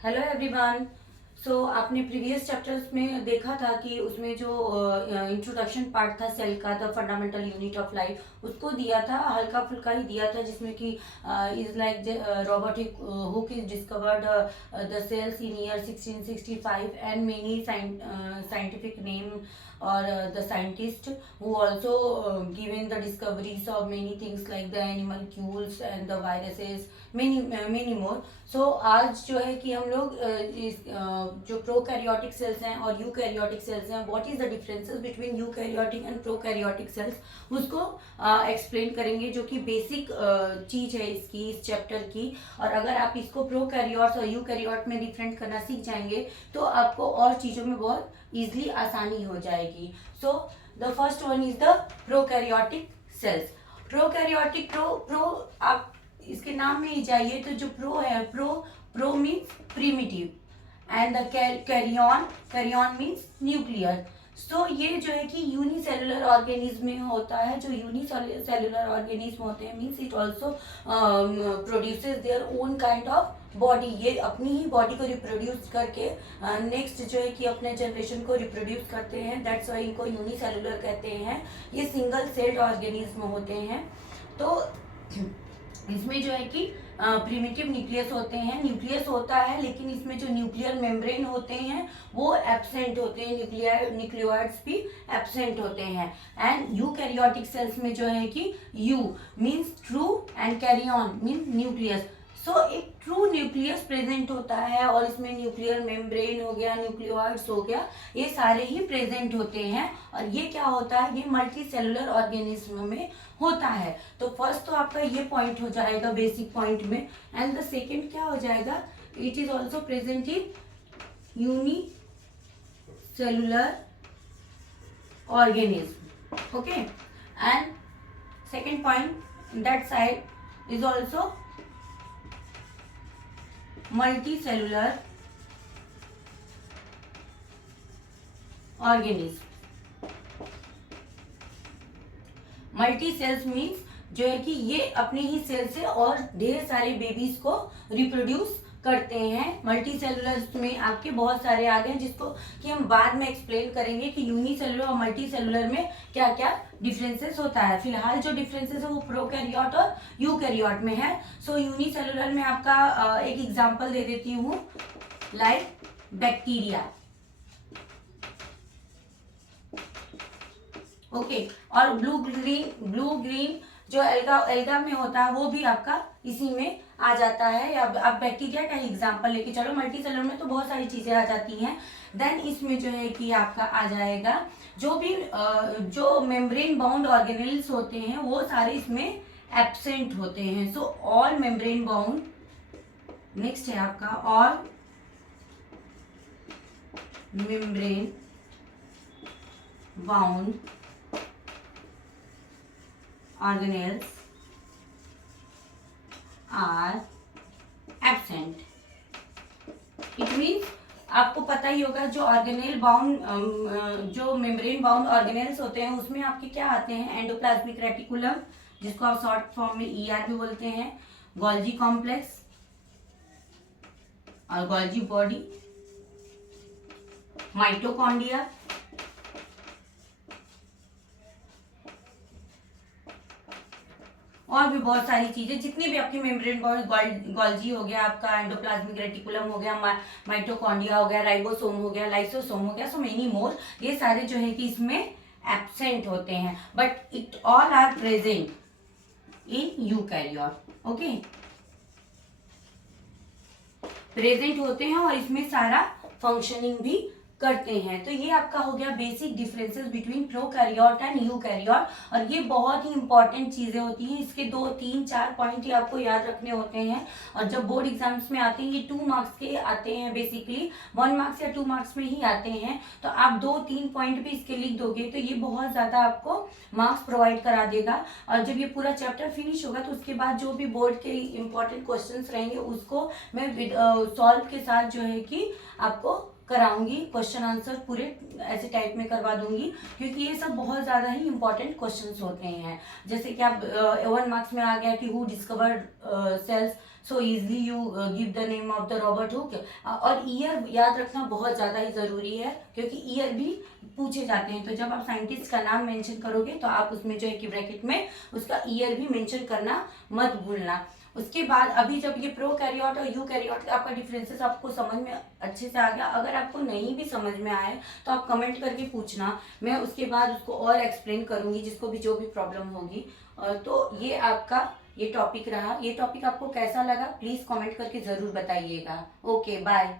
Hello everyone. सो आपने previous chapters में देखा था कि उसमें जो इंट्रोडक्शन पार्ट था सेल का, the fundamental unit of life, उसको दिया था, हल्का फुल्का ही दिया था, जिसमें कि is like Robert Hooke is discovered the cells in year 1665 and many scientific name or the scientist who also given the discoveries of many things like the animalcules and the viruses, many more. So आज जो है कि हम लोग इस जो prokaryotic cells हैं और यूकैरियोटिक सेल्स हैं, what is the differences between eukaryotic and prokaryotic cells, उसको एक्सप्लेन करेंगे, जो कि बेसिक चीज है इसकी, इस चैप्टर की। और अगर आप इसको प्रोकैरियोट्स और यूकैरियोट में डिफरेंट करना सीख जाएंगे तो आपको और चीजों में बहुत इजली आसानी हो जाएगी। So the first one is the prokaryotic cells. Prokaryotic pro आप इसके नाम में ही जाइए तो जो प्रो है, pro means primitive and the karyon means nuclear. So ये जो है कि यूनिसेलुलर ऑर्गेनिज्म में होता है। जो यूनिसेलुलर ऑर्गेनिज्म होते हैं means it also produces their own kind of body. ये अपनी ही बॉडी को रिप्रोड्यूस करके नेक्स्ट जो है कि अपने जनरेशन को रिप्रोड्यूस करते हैं। दैट्स वाई इनको यूनिसेलुलर कहते हैं। ये सिंगल सेल्ड ऑर्गेनिज्म होते हैं। तो इसमें जो है कि प्रिमिटिव न्यूक्लियस होते हैं, न्यूक्लियस होता है, लेकिन इसमें जो न्यूक्लियर मेम्ब्रेन होते हैं वो एब्सेंट होते हैं, न्यूक्लियोइड्स भी एब्सेंट होते हैं। एंड यूकैरियोटिक सेल्स में जो है कि eu means true and karyon means nucleus. So एक ट्रू न्यूक्लियस प्रेजेंट होता है और इसमें न्यूक्लियर मेम्ब्रेन हो गया, न्यूक्लियोइड्स हो गया, ये सारे ही प्रेजेंट होते हैं। और ये क्या होता है, ये मल्टी सेलुलर ऑर्गेनिज्म में होता है। तो फर्स्ट तो आपका ये पॉइंट हो जाएगा बेसिक पॉइंट में। एंड द सेकेंड क्या हो जाएगा, it is also present in unicellular organism. Okay, and second point that side is also multicellular organism। Multi cells means जो है कि ये अपने ही सेल से और ढेर सारे बेबीज को रिप्रोड्यूस करते हैं। मल्टी सेलुलर में आपके बहुत सारे आ गए जिसको कि हम बाद में एक्सप्लेन करेंगे कि यूनिसेलुलर और मल्टी सेलुलर में क्या क्या डिफरेंसेस होता है। फिलहाल जो डिफरेंसेस है वो प्रोकैरियोट और यूकैरियोट में है। सो यूनिसेलुलर में आपका एक एग्जांपल दे देती हूँ, लाइक बैक्टीरिया। ओके, और ब्लू ग्रीन जो एल्गा में होता है वो भी आपका इसी में आ जाता है। अब आप बैक्टीरिया का एग्जांपल लेके चलो, मल्टी सेलुलर में तो बहुत सारी चीजें आ जाती हैं। देन इसमें जो है कि आपका आ जाएगा जो भी जो मेम्ब्रेन बाउंड ऑर्गेनेल्स होते हैं वो सारे इसमें एब्सेंट होते हैं। So all membrane bound, next है आपका all membrane bound organelles are absent। It means आपको पता ही होगा जो ऑर्गेनेल बाउंड जो मेम्ब्रेन बाउंड ऑर्गेनेल्स होते हैं उसमें आपके क्या आते हैं, एंडोप्लाज्मिक रेटिकुलम जिसको आप शॉर्ट फॉर्म में ER भी बोलते हैं, गोल्जी कॉम्प्लेक्स और गोल्जी बॉडी, माइटोकॉन्ड्रिया, और भी बहुत सारी चीजें, जितनी भी आपकी मेम्ब्रेन गोल्जी हो गया, आपका एंडोप्लाज्मिक रेटिकुलम हो गया, माइटोकॉन्ड्रिया हो गया, राइबोसोम हो गया, लाइसोसोम हो गया, सो मेनी मोर, ये सारे जो है कि इसमें एब्सेंट होते हैं। But it all are present in eukaryote. Okay, present होते हैं और इसमें सारा फंक्शनिंग भी करते हैं। तो ये आपका हो गया basic differences between prokaryote and eukaryote. और ये बहुत ही इंपॉर्टेंट चीजें होती हैं, इसके 2, 3, 4 पॉइंट ही आपको याद रखने होते हैं। और जब बोर्ड एग्जाम्स में आते हैं ये 2 मार्क्स के आते हैं, बेसिकली 1 मार्क्स या 2 मार्क्स में ही आते हैं। तो आप 2-3 पॉइंट भी इसके लिख दोगे तो ये बहुत ज्यादा आपको मार्क्स प्रोवाइड करा देगा। और जब ये पूरा चैप्टर फिनिश होगा तो उसके बाद जो भी बोर्ड के इंपॉर्टेंट क्वेश्चन रहेंगे उसको मैं सॉल्व के साथ जो है कि आपको कराऊंगी, क्वेश्चन आंसर पूरे ऐसे टाइप में करवा दूंगी, क्योंकि ये सब बहुत ज्यादा ही इंपॉर्टेंट क्वेश्चंस होते हैं। जैसे कि आप 1 मार्क्स में आ गया कि who discovered cells, so easily you give the name of the Robert Hooke. और ईयर याद रखना बहुत ज़्यादा ही ज़रूरी है, क्योंकि ईयर भी पूछे जाते हैं। तो जब आप साइंटिस्ट का नाम मेंशन करोगे तो आप उसमें जो है कि ब्रैकेट में उसका ईयर भी मेंशन करना मत भूलना। उसके बाद अभी जब ये प्रोकैरियोट और यूकैरियोट आपका डिफरेंसेस आपको समझ में अच्छे से आ गया, अगर आपको नहीं भी समझ में आए तो आप कमेंट करके पूछना, मैं उसके बाद उसको और एक्सप्लेन करूंगी जिसको भी जो भी प्रॉब्लम होगी। तो ये आपका ये टॉपिक रहा। ये टॉपिक आपको कैसा लगा प्लीज कमेंट करके जरूर बताइएगा। Okay bye.